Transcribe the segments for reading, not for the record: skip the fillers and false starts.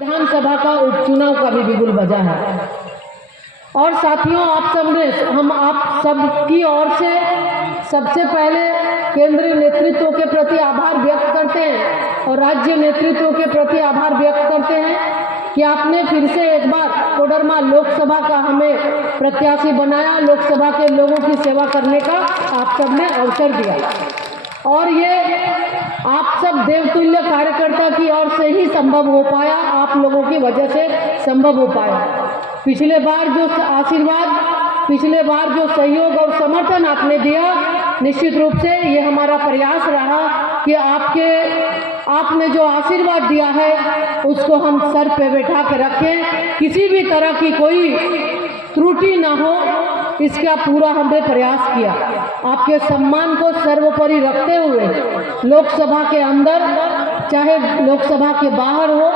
विधानसभा का उपचुनाव का भी बिगुल बजा है। और साथियों, आप सबकी ओर से सबसे पहले केंद्रीय नेतृत्व के प्रति आभार व्यक्त करते हैं और राज्य नेतृत्व के प्रति आभार व्यक्त करते हैं कि आपने फिर से एक बार कोडरमा लोकसभा का हमें प्रत्याशी बनाया, लोकसभा के लोगों की सेवा करने का आप सबने अवसर दिया। और ये आप सब देवतुल्य कार्यकर्ता की ओर से ही संभव हो पाया, आप लोगों की वजह से संभव हो पाया। पिछले बार जो आशीर्वाद, पिछले बार जो सहयोग और समर्थन आपने दिया, निश्चित रूप से ये हमारा प्रयास रहा कि आपने जो आशीर्वाद दिया है उसको हम सर पे बैठा के रखें, किसी भी तरह की कोई त्रुटि ना हो, इसका पूरा हमने प्रयास किया। आपके सम्मान को सर्वोपरि रखते हुए लोकसभा के अंदर चाहे लोकसभा के बाहर हो,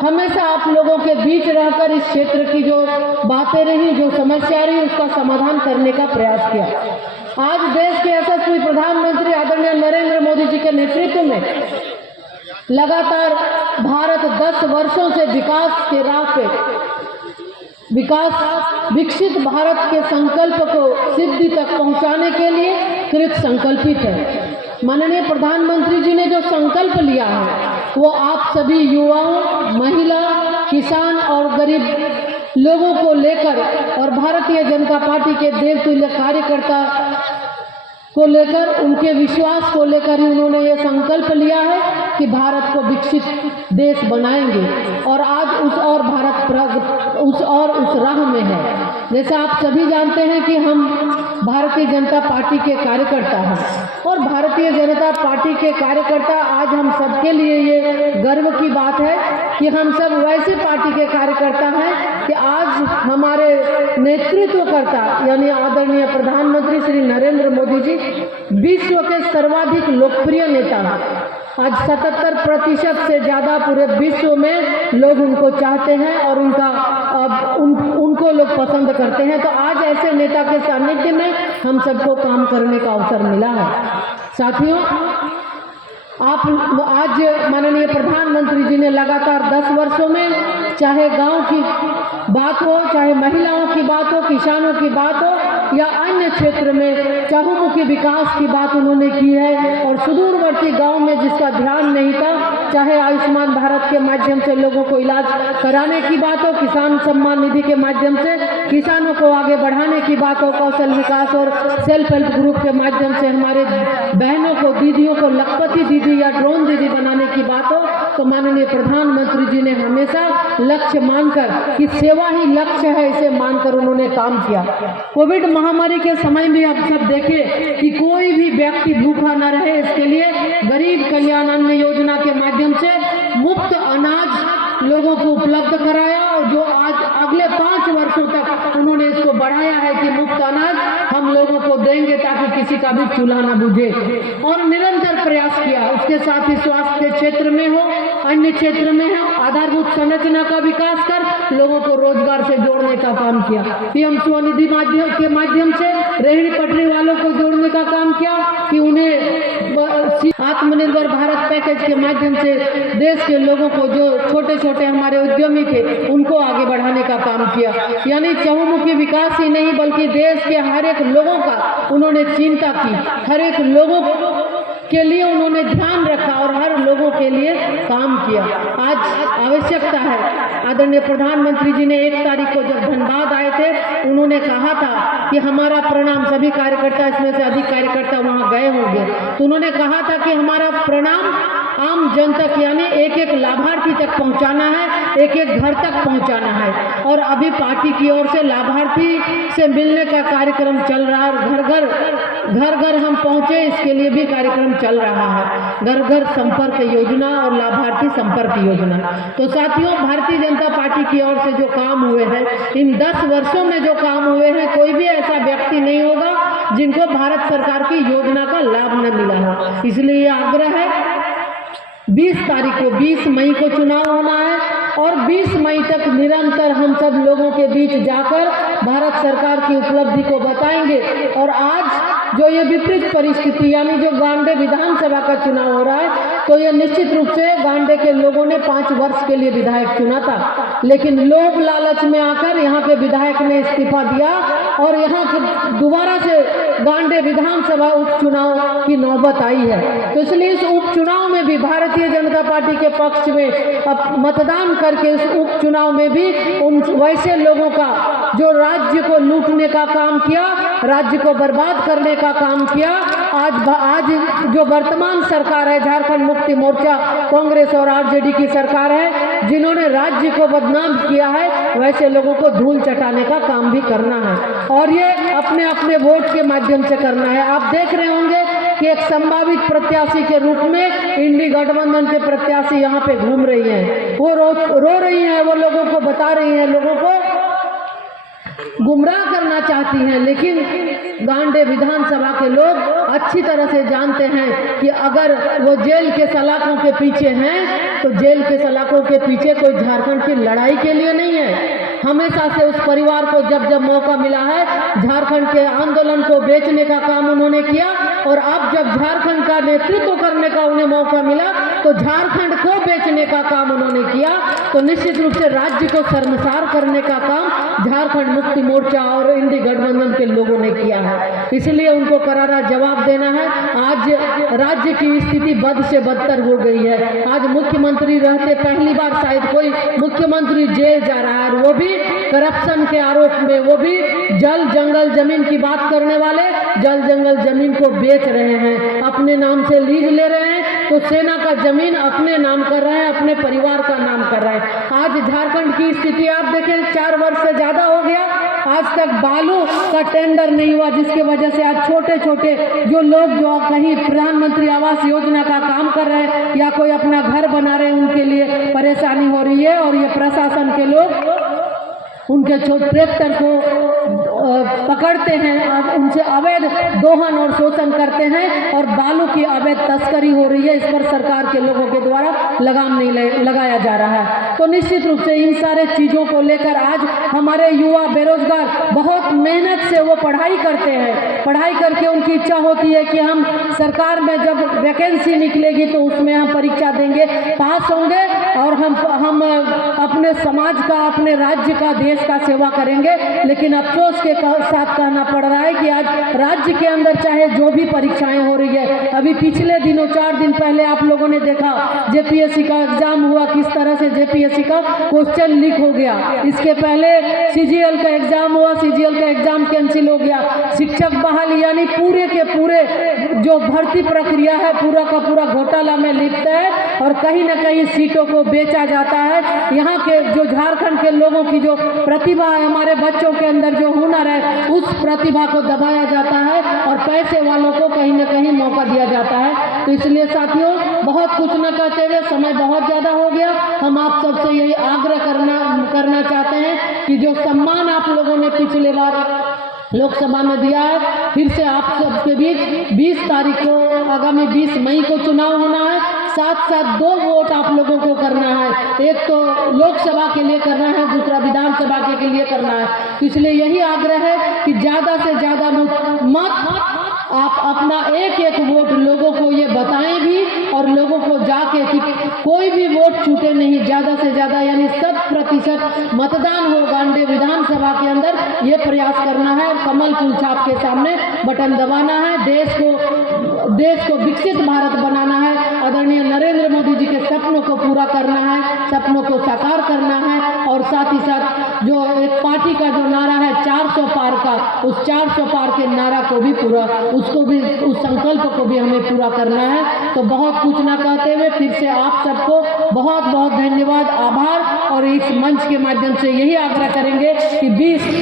हमेशा आप लोगों के बीच रहकर इस क्षेत्र की जो बातें रही, जो समस्या रही, उसका समाधान करने का प्रयास किया। आज देश के यशस्वी प्रधानमंत्री आदरणीय नरेंद्र मोदी जी के नेतृत्व में लगातार भारत 10 वर्षों से विकास के राह पे, विकसित भारत के संकल्प को सिद्धि तक पहुंचाने के लिए कृत संकल्पित है। माननीय प्रधानमंत्री जी ने जो संकल्प लिया है वो आप सभी युवाओं, महिला, किसान और गरीब लोगों को लेकर और भारतीय जनता पार्टी के देवतुल्य कार्यकर्ता को लेकर, उनके विश्वास को लेकर ही उन्होंने ये संकल्प लिया है कि भारत को विकसित देश बनाएंगे। और आज उस राह में है। जैसे आप सभी जानते हैं कि हम भारतीय जनता पार्टी के कार्यकर्ता हैं और भारतीय जनता पार्टी के कार्यकर्ता, आज हम सबके लिए ये गर्व की बात है कि हम सब वैसी पार्टी के कार्यकर्ता हैं कि आज हमारे नेतृत्वकर्ता यानी आदरणीय प्रधानमंत्री श्री नरेंद्र मोदी जी विश्व के सर्वाधिक लोकप्रिय नेता हैं। आज 77% से ज़्यादा पूरे विश्व में लोग उनको चाहते हैं और उनको लोग पसंद करते हैं। तो आज ऐसे नेता के सानिध्य में हम सबको काम करने का अवसर मिला है। साथियों, आज माननीय प्रधानमंत्री जी ने लगातार 10 वर्षों में, चाहे गांव की बात हो, चाहे महिलाओं की बात हो, किसानों की बात हो या अन्य क्षेत्र में चहुमुखी विकास की बात उन्होंने की है। और सुदूरवर्ती गांव में जिसका ध्यान नहीं था, चाहे आयुष्मान भारत के माध्यम से लोगों को इलाज कराने की बात हो, किसान सम्मान निधि के माध्यम से किसानों को आगे बढ़ाने की बात हो, कौशल विकास और सेल्फ हेल्प ग्रुप के माध्यम से हमारे बहनों को, दीदियों को लखपति दीदी या ड्रोन दीदी बनाने की बात हो, तो माननीय प्रधानमंत्री जी ने हमेशा लक्ष्य मानकर कि सेवा ही लक्ष्य है, इसे मानकर उन्होंने काम किया। कोविड महामारी के समय में आप सब देखें कि कोई भी व्यक्ति भूखा न रहे, इसके लिए गरीब कल्याण अन्न योजना के माध्यम से मुफ्त अनाज लोगों को उपलब्ध कराया और जो आज अगले 5 वर्षों तक उन्होंने इसको बढ़ाया है कि मुफ्त अनाज हम लोगों को देंगे ताकि किसी का भी चूल्हा न बुझे। और निरंतर प्रयास किया। उसके साथ ही स्वास्थ्य के क्षेत्र में हो, अन्य क्षेत्र में हो, आधारभूत संरचना का विकास कर लोगों को रोजगार से जोड़ने का काम किया। पीएम स्वनिधि के माध्यम से रेहड़ी पटरी वालों को जोड़ने का काम किया कि उन्हें आत्मनिर्भर भारत पैकेज के माध्यम से देश के लोगों को, जो छोटे छोटे हमारे उद्यमी थे, उनको आगे बढ़ाने का काम किया। यानी चहुमुखी विकास ही नहीं बल्कि देश के हर एक लोगों का उन्होंने चिंता की, हर एक लोगों के लिए उन्होंने ध्यान रखा और हर लोगों के लिए काम किया। आज आवश्यकता है, आदरणीय प्रधानमंत्री जी ने 1 तारीख को जब धनबाद आए थे, उन्होंने कहा था कि हमारा प्रणाम, सभी कार्यकर्ता, इसमें से अधिक कार्यकर्ता वहां गए होंगे, तो उन्होंने कहा था कि हमारा प्रणाम आम जन तक यानी एक एक लाभार्थी तक पहुंचाना है, एक एक घर तक पहुंचाना है। और अभी पार्टी की ओर से लाभार्थी से मिलने का कार्यक्रम चल रहा है, घर घर हम पहुंचे, इसके लिए भी कार्यक्रम चल रहा है, घर घर संपर्क योजना और लाभार्थी संपर्क योजना। तो साथियों, भारतीय जनता पार्टी की ओर से जो काम हुए हैं, इन 10 वर्षों में जो काम हुए हैं, कोई भी ऐसा व्यक्ति नहीं होगा जिनको भारत सरकार की योजना का लाभ न मिला हो। इसलिए आग्रह है, 20 तारीख को, 20 मई को चुनाव होना है और 20 मई तक निरंतर हम सब लोगों के बीच जाकर भारत सरकार की उपलब्धि को बताएंगे। और आज जो ये विपरीत परिस्थिति यानी जो गांडे विधानसभा का चुनाव हो रहा है, तो ये निश्चित रूप से गांडे के लोगों ने 5 वर्ष के लिए विधायक चुना था, लेकिन लोभ लालच में आकर यहाँ पे विधायक ने इस्तीफा दिया और यहाँ दोबारा से गांडे विधानसभा उपचुनाव की नौबत आई है। तो इसलिए इस उपचुनाव में भी भारतीय जनता पार्टी के पक्ष में अब मतदान करके इस उपचुनाव में भी उन वैसे लोगों का जो राज्य को लूटने का काम किया, राज्य को बर्बाद करने का काम किया, आज जो वर्तमान सरकार है झारखंड मुक्ति मोर्चा कांग्रेस और आरजेडी की सरकार है, जिन्होंने राज्य को बदनाम किया है, वैसे लोगों को धूल चटाने का काम भी करना है और ये अपने अपने वोट के माध्यम से करना है। आप देख रहे होंगे कि एक संभावित प्रत्याशी के रूप में इंडी गठबंधन के प्रत्याशी यहाँ पे घूम रही हैं, वो रो रही हैं, वो लोगों को बता रही हैं, लोगों को गुमराह करना चाहती हैं। लेकिन गांडे विधानसभा के लोग अच्छी तरह से जानते हैं कि अगर वो जेल के सलाखों के पीछे हैं तो जेल के सलाखों के पीछे कोई झारखंड की लड़ाई के लिए नहीं है। हमेशा से उस परिवार को जब जब मौका मिला है झारखंड के आंदोलन को बेचने का काम उन्होंने किया और अब जब झारखंड का नेतृत्व करने का उन्हें मौका मिला तो झारखंड को बेचने का काम उन्होंने किया। तो निश्चित रूप से राज्य को शर्मसार करने का काम झारखंड मुक्ति मोर्चा और इंडी गठबंधन के लोगों ने किया है, इसलिए उनको करारा जवाब देना है। आज राज्य की स्थिति बद से बदतर हो गई है। आज मुख्यमंत्री रहते पहली बार शायद कोई मुख्यमंत्री जेल जा रहा है, वो भी करप्शन के आरोप में, वो भी जल जंगल जमीन की बात करने वाले जल जंगल जमीन को बेच रहे हैं, अपने नाम से लीज ले रहे हैं, तो सेना का जमीन अपने नाम कर रहे हैं, अपने परिवार का नाम कर रहे हैं। आज झारखंड की स्थिति आप देखें, 4 वर्ष से ज्यादा हो गया, आज तक बालू का टेंडर नहीं हुआ, जिसके वजह से आज छोटे छोटे जो लोग जो कहीं प्रधानमंत्री आवास योजना का काम कर रहे हैं या कोई अपना घर बना रहे हैं, उनके लिए परेशानी हो रही है। और ये प्रशासन के लोग उनके ट्रैक्टर को पकड़ते हैं, उनसे अवैध दोहन और शोषण करते हैं और बालू की अवैध तस्करी हो रही है। इस पर सरकार के लोगों के द्वारा लगाम नहीं लगाया जा रहा है। तो निश्चित रूप से इन सारे चीज़ों को लेकर आज हमारे युवा बेरोजगार बहुत मेहनत से वो पढ़ाई करते हैं, पढ़ाई करके उनकी इच्छा होती है कि हम सरकार में जब वैकेंसी निकलेगी तो उसमें हम परीक्षा देंगे, पास होंगे और हम अपने समाज का, अपने राज्य का, देश का सेवा करेंगे। लेकिन अफसोस के साथ कहना पड़ रहा है कि आज राज्य के अंदर चाहे जो भी परीक्षाएं हो रही है, अभी पिछले दिनों 4 दिन पहले आप लोगों ने देखा जेपीएससी का एग्जाम हुआ, किस तरह से जेपीएससी का क्वेश्चन लीक हो गया। इसके पहले सीजीएल का एग्जाम हुआ, सीजीएल का एग्जाम कैंसिल हो गया। शिक्षक बहाली यानी पूरे के पूरे जो भर्ती प्रक्रिया है पूरा का पूरा घोटाला में लिप्त है और कहीं ना कहीं सीटों को बेचा जाता है। यहाँ के जो झारखंड के लोगों की जो प्रतिभा है, हमारे बच्चों के अंदर जो हुनर है, उस प्रतिभा को दबाया जाता है और पैसे वालों को कहीं ना कहीं मौका दिया जाता है। तो इसलिए साथियों, बहुत कुछ न कहते हुए समय बहुत ज़्यादा हो गया, हम आप सबसे यही आग्रह करना चाहते हैं कि जो सम्मान आप लोगों ने पिछले बार लोकसभा में दिया है, फिर से आप सबके बीच 20 तारीख को, आगामी 20 मई को चुनाव होना है। साथ साथ 2 वोट आप लोगों को करना है, एक तो लोकसभा के लिए करना है, दूसरा विधानसभा के लिए करना है। तो इसलिए यही आग्रह है कि ज़्यादा से ज़्यादा मत आप अपना एक एक वोट लोगों को ये बताएं भी और लोगों को जाके कि कोई भी वोट छूटे नहीं, ज़्यादा से ज़्यादा यानी 100% मतदान हो गांडे विधानसभा के अंदर, ये प्रयास करना है और कमल फूल छाप के सामने बटन दबाना है। देश को विकसित भारत बनाना है, आदरणीय नरेंद्र मोदी जी के सपनों को पूरा करना है, सपनों को साकार करना है और साथ ही साथ जो एक पार्टी का जो नारा है 400 पार का, उस 400 पार के नारा को भी पूरा, उसको भी, उस संकल्प को भी हमें पूरा करना है। तो बहुत कुछ ना कहते हुए फिर से आप सबको बहुत बहुत धन्यवाद, आभार। और इस मंच के माध्यम से यही आग्रह करेंगे कि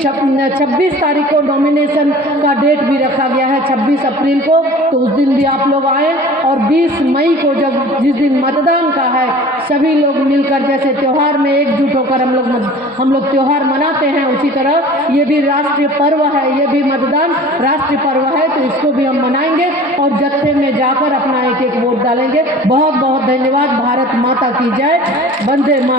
26 तारीख को नॉमिनेशन का डेट भी रखा गया है, 26 अप्रैल को, तो उस दिन भी आप लोग आए और 20 मई को जिस दिन मतदान का है, सभी लोग मिलकर, जैसे त्यौहार में एकजुट होकर हम लोग त्यौहार मनाते हैं, उसी तरह ये भी राष्ट्रीय पर्व है, ये भी मतदान राष्ट्रीय पर्व है, तो इसको भी हम मनाएंगे और जत्थे में जाकर अपना एक एक वोट डालेंगे। बहुत बहुत धन्यवाद। भारत माता की जय। वंदे मातरम।